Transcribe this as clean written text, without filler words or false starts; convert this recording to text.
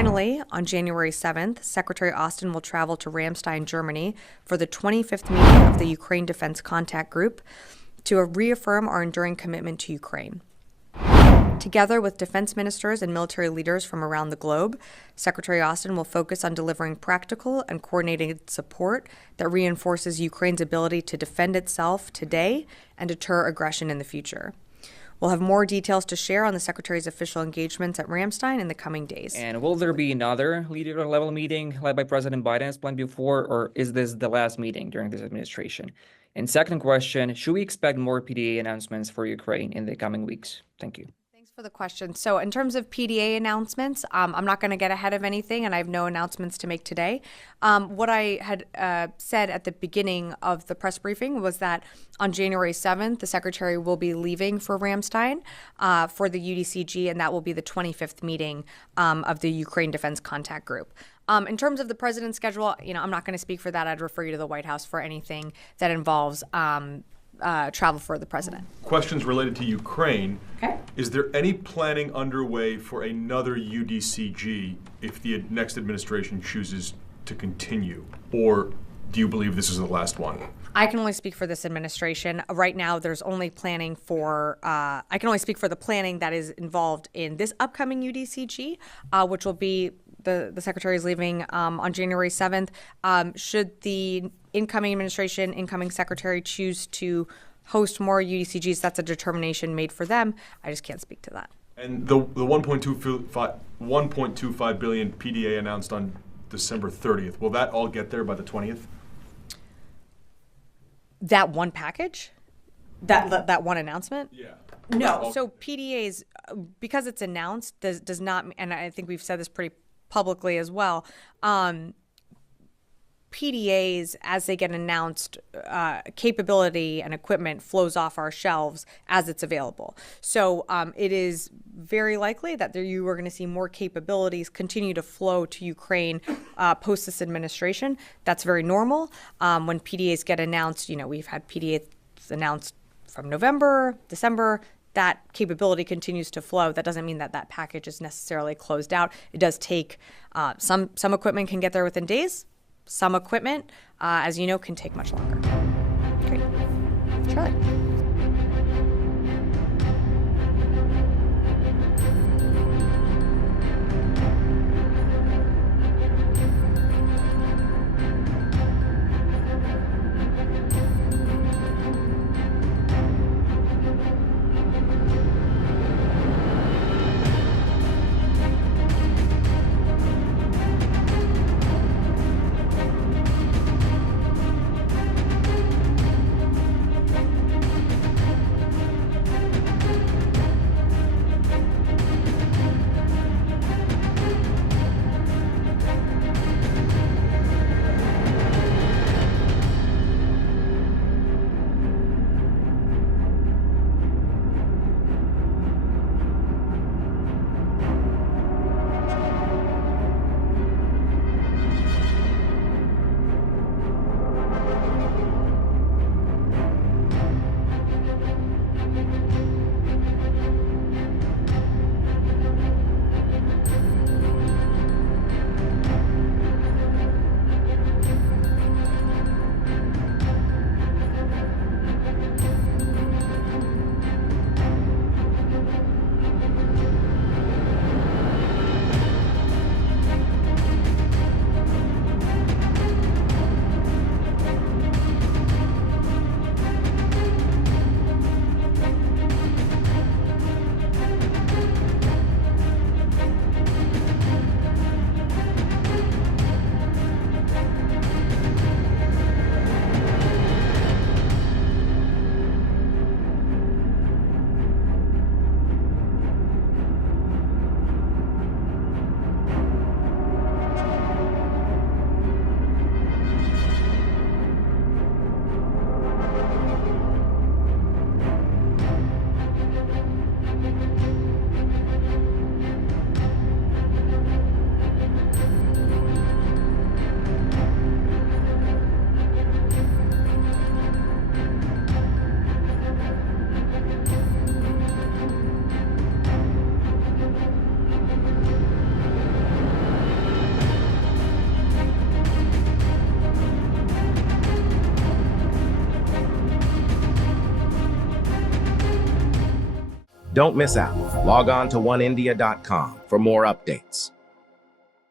Finally, on January 7th, Secretary Austin will travel to Ramstein, Germany for the 25th meeting of the Ukraine Defense Contact Group to reaffirm our enduring commitment to Ukraine. Together with defense ministers and military leaders from around the globe, Secretary Austin will focus on delivering practical and coordinated support that reinforces Ukraine's ability to defend itself today and deter aggression in the future. We'll have more details to share on the Secretary's official engagements at Ramstein in the coming days. And will there be another leader-level meeting led by President Biden as planned before, or is this the last meeting during this administration? And second question, should we expect more PDA announcements for Ukraine in the coming weeks? Thank you. Thanks for the question. So in terms of PDA announcements, I'm not going to get ahead of anything, and I have no announcements to make today. What I had said at the beginning of the press briefing was that on January 7th, the Secretary will be leaving for Ramstein for the UDCG, and that will be the 25th meeting of the Ukraine Defense Contact Group. In terms of the president's schedule, I'm not going to speak for that. I'd refer you to the White House for anything that involves travel for the president. Questions related to Ukraine. Okay. Is there any planning underway for another UDCG if the next administration chooses to continue? Or do you believe this is the last one? I can only speak for this administration. Right now, there's only planning for, I can only speak for the planning that is involved in this upcoming UDCG, which will be the Secretary is leaving on January 7th. Should the incoming administration, incoming Secretary choose to host more UDCGs, that's a determination made for them. I just can't speak to that. And the 1.25 billion PDA announced on December 30th, will that all get there by the 20th? That one package? That one announcement? Yeah. No. So PDAs, because it's announced, does not, and I think we've said this pretty publicly as well, PDAs, as they get announced, capability and equipment flows off our shelves as it's available. So it is very likely that you are going to see more capabilities continue to flow to Ukraine post this administration. That's very normal. When PDAs get announced, we've had PDAs announced from November, December. That capability continues to flow. That doesn't mean that that package is necessarily closed out. It does take some equipment can get there within days. Some equipment, as you know, can take much longer. Great. Charlie. Don't miss out. Log on to oneindia.com for more updates.